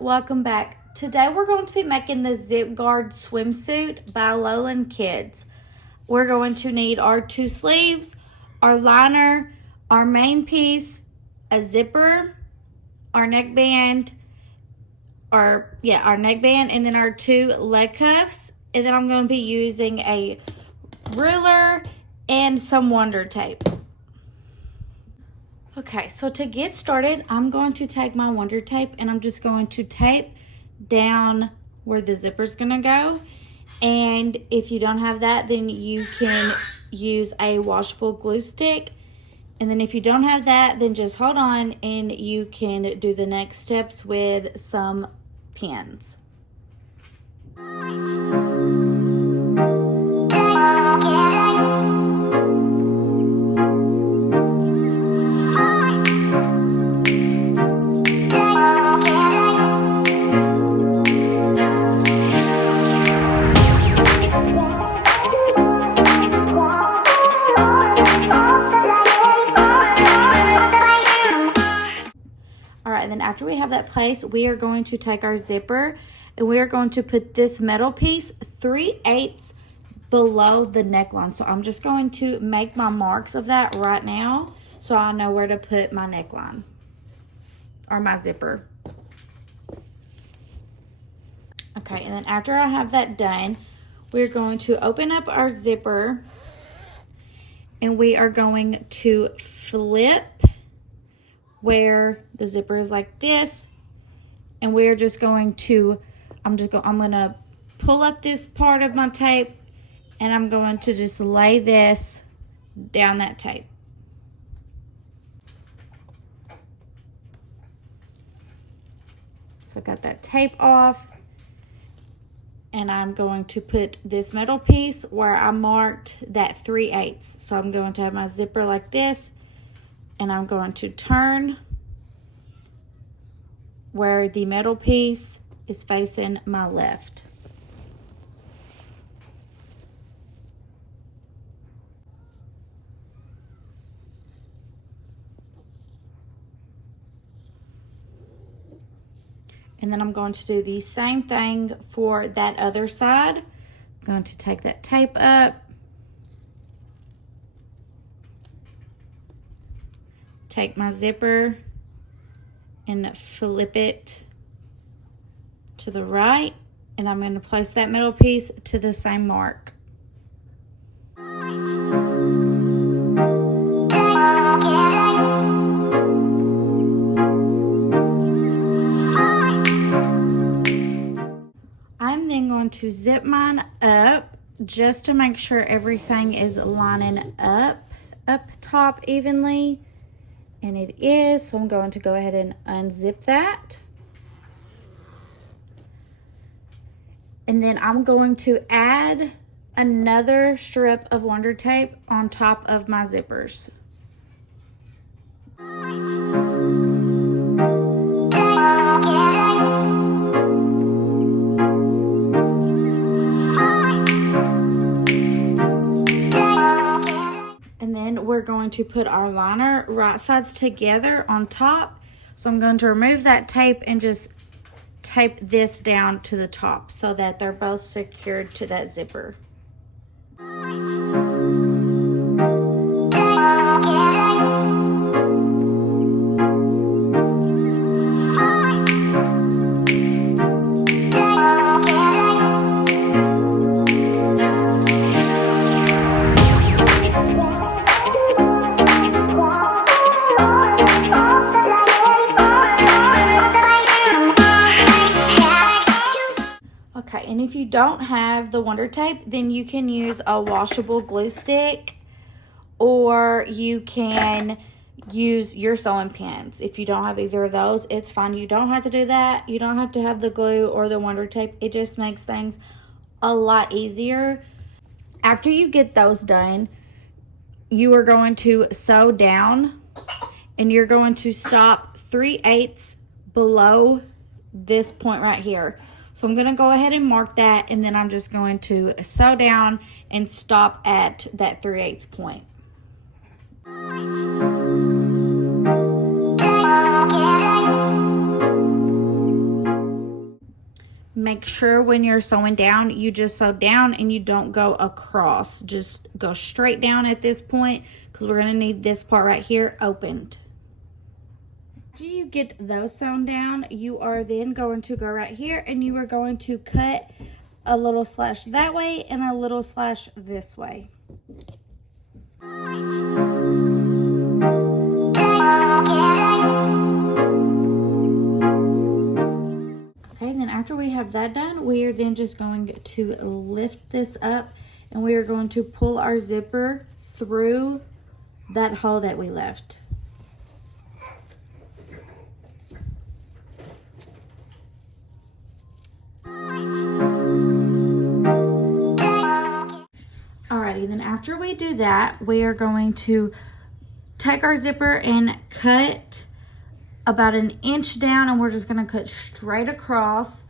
welcome back. Today we're going to be making the Zip Guard swimsuit by Lowland Kids. We're going to need our 2 sleeves, our liner, our main piece, a zipper, our neckband, our neckband, and then our 2 leg cuffs. And then I'm going to be using a ruler and some Wonder Tape. Okay, so to get started, I'm going to take my Wonder Tape and I'm just going to tape down where the zipper is going to go. And if you don't have that, then you can use a washable glue stick. And then if you don't have that, then just hold on and you can do the next steps with some pins. Then after we have that placed, we are going to take our zipper and we are going to put this metal piece 3/8 below the neckline. So I'm just going to make my marks of that right now so I know where to put my neckline or my zipper. Okay, and then after I have that done, we're going to open up our zipper and we are going to flip where the zipper is like this, and we're just going to I'm going to pull up this part of my tape and I'm going to just lay this down that tape. So I got that tape off and I'm going to put this metal piece where I marked that 3/8. So I'm going to have my zipper like this and I'm going to turn where the metal piece is facing my left. And then I'm going to do the same thing for that other side. I'm going to take that tape up, take my zipper and flip it to the right, and I'm going to place that middle piece to the same mark. I'm then going to zip mine up just to make sure everything is lining up top evenly. And it is, so I'm going to go ahead and unzip that. And then I'm going to add another strip of Wonder Tape on top of my zippers. We're going to put our liner right sides together on top. So I'm going to remove that tape and just tape this down to the top so that they're both secured to that zipper. And if you don't have the Wonder Tape, then you can use a washable glue stick, or you can use your sewing pins. If you don't have either of those, it's fine. You don't have to do that. You don't have to have the glue or the Wonder Tape. It just makes things a lot easier. After you get those done, you are going to sew down and you're going to stop 3/8 below this point right here. So I'm going to go ahead and mark that, and then I'm just going to sew down and stop at that 3/8 point. make sure when you're sewing down, you just sew down and you don't go across. Just go straight down at this point, because we're going to need this part right here opened. After you get those sewn down, you are then going to go right here and you are going to cut a little slash that way and a little slash this way. Okay, then after we have that done, we are then just going to lift this up and we are going to pull our zipper through that hole that we left. Alrighty, then after we do that, we are going to take our zipper and cut about 1 inch down, and we're just going to cut straight across.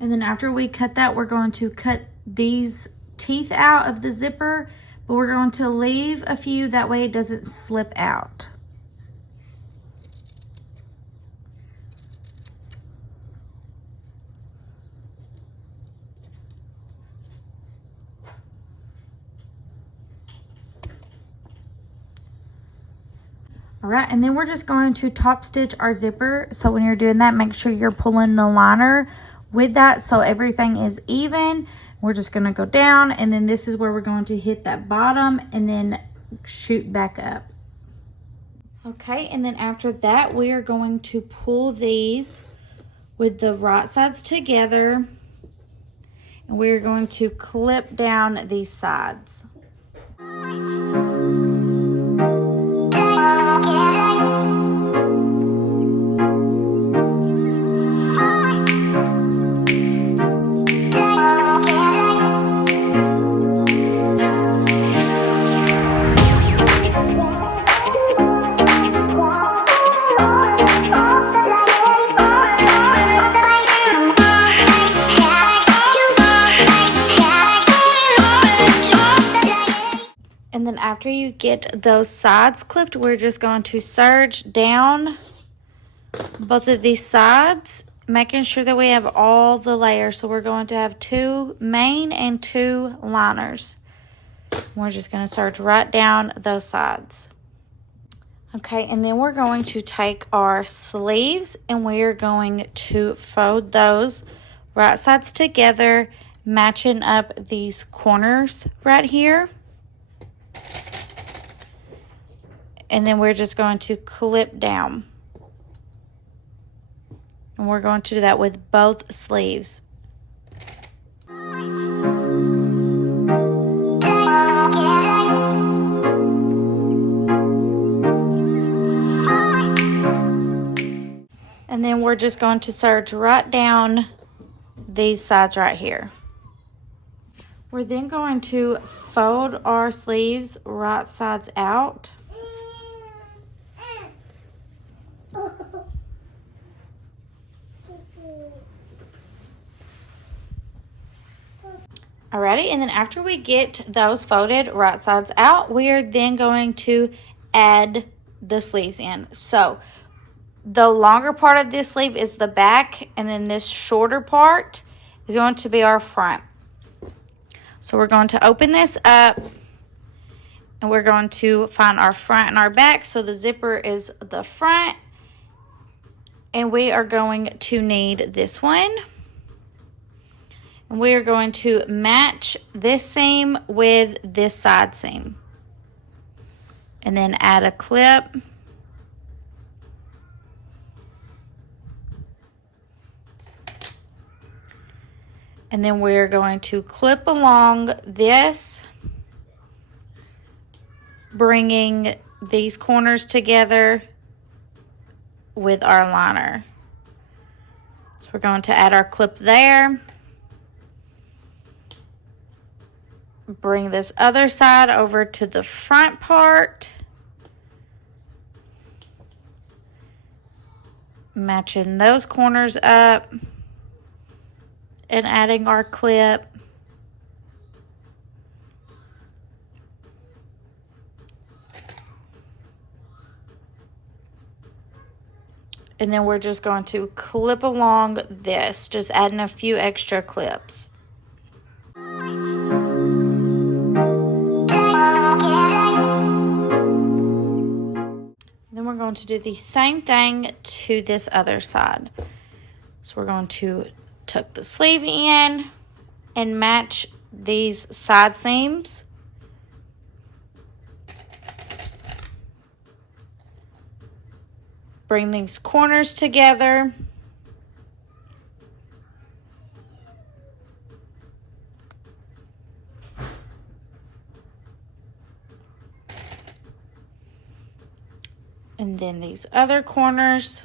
And then after we cut that, we're going to cut these teeth out of the zipper, but we're going to leave a few, that way it doesn't slip out. All right, and then we're just going to top stitch our zipper. So when you're doing that, make sure you're pulling the liner with that so everything is even. We're just gonna go down, and then this is where we're going to hit that bottom and then shoot back up. Okay, and then after that, we are going to pull these with the right sides together, and we're going to clip down these sides. And then after you get those sides clipped, we're just going to serge down both of these sides, making sure that we have all the layers. So we're going to have 2 main and 2 liners. We're just going to serge right down those sides. Okay, and then we're going to take our sleeves and we are going to fold those right sides together, matching up these corners right here. And then we're just going to clip down. And we're going to do that with both sleeves. And then we're just going to serge right down these sides right here. We're then going to fold our sleeves right sides out. Alrighty, and then after we get those folded right sides out, we are then going to add the sleeves in. So the longer part of this sleeve is the back, and then this shorter part is going to be our front. So we're going to open this up, and we're going to find our front and our back. So the zipper is the front, and we are going to need this one. And we are going to match this seam with this side seam. And then add a clip. And then we're going to clip along this, bringing these corners together with our liner. So we're going to add our clip there. Bring this other side over to the front part. Matching those corners up. And adding our clip. And then we're just going to clip along this, just adding a few extra clips. Then we're going to do the same thing to this other side. So we're going to tuck the sleeve in and match these side seams. Bring these corners together. And then these other corners.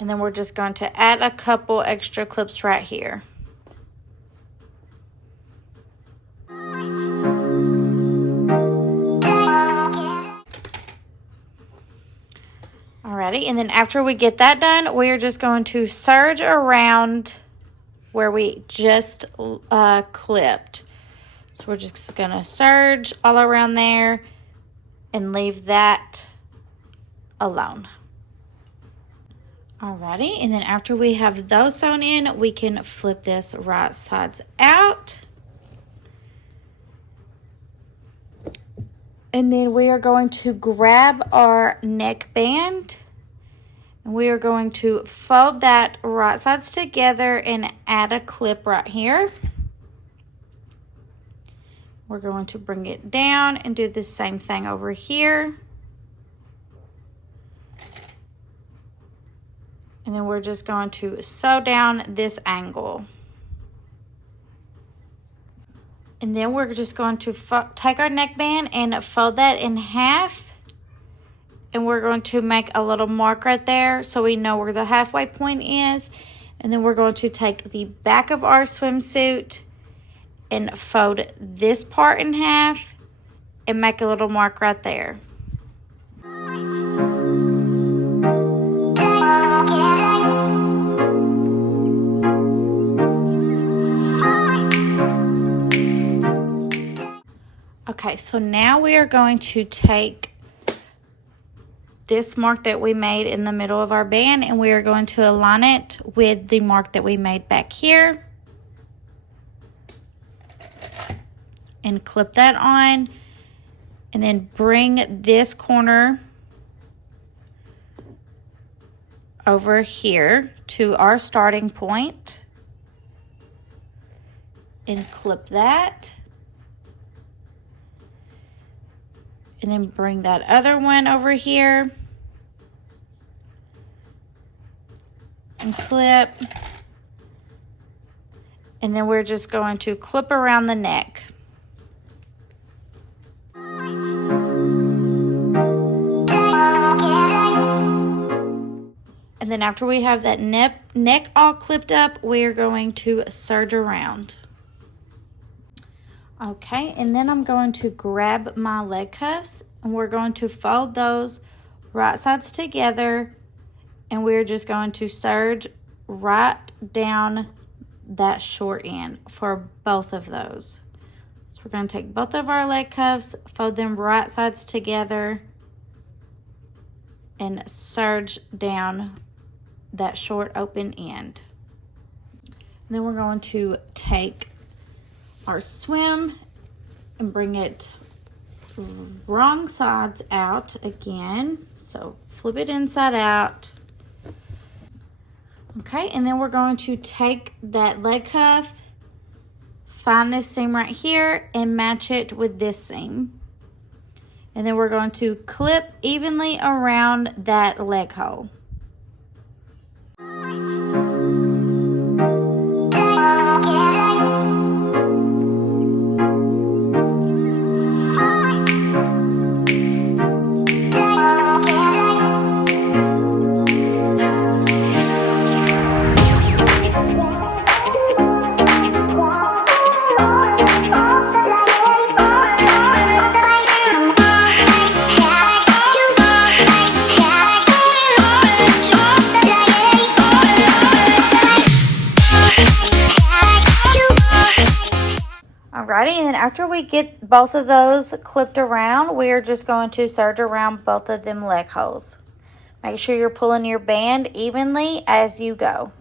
And then we're just going to add a couple extra clips right here. Alrighty, and then after we get that done, we are just going to serge around where we just clipped. So we're just going to serge all around there and leave that alone. Alrighty, and then after we have those sewn in, we can flip this right sides out. And then we are going to grab our neckband, and we are going to fold that right sides together and add a clip right here. We're going to bring it down and do the same thing over here. And then we're just going to sew down this angle. And then we're just going to take our neckband and fold that in half. And we're going to make a little mark right there so we know where the halfway point is. And then we're going to take the back of our swimsuit and fold this part in half and make a little mark right there. Okay, so now we are going to take this mark that we made in the middle of our band, and we are going to align it with the mark that we made back here. And clip that on, and then bring this corner over here to our starting point and clip that. And then bring that other one over here and clip. And then we're just going to clip around the neck. And then after we have that neck all clipped up, we're going to serge around. Okay, and then I'm going to grab my leg cuffs, and we're going to fold those right sides together, and we're just going to serge right down that short end for both of those. So we're going to take both of our leg cuffs, fold them right sides together, and serge down that short open end. And then we're going to take our swim and bring it wrong sides out again. So flip it inside out. Okay, and then we're going to take that leg cuff, find this seam right here, and match it with this seam. And then we're going to clip evenly around that leg hole. Alrighty, and then after we get both of those clipped around, we are just going to serge around both of them leg holes. Make sure you're pulling your band evenly as you go.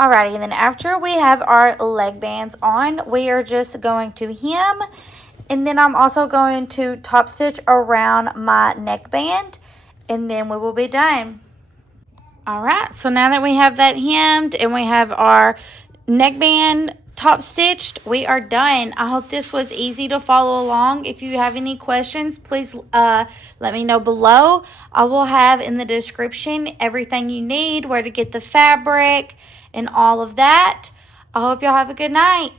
Alrighty, and then after we have our leg bands on, we are just going to hem, and then I'm also going to top stitch around my neckband, and then we will be done. Alright, so now that we have that hemmed and we have our neckband top stitched, we are done. I hope this was easy to follow along. If you have any questions, please let me know below. I will have in the description everything you need, where to get the fabric and all of that. I hope y'all have a good night.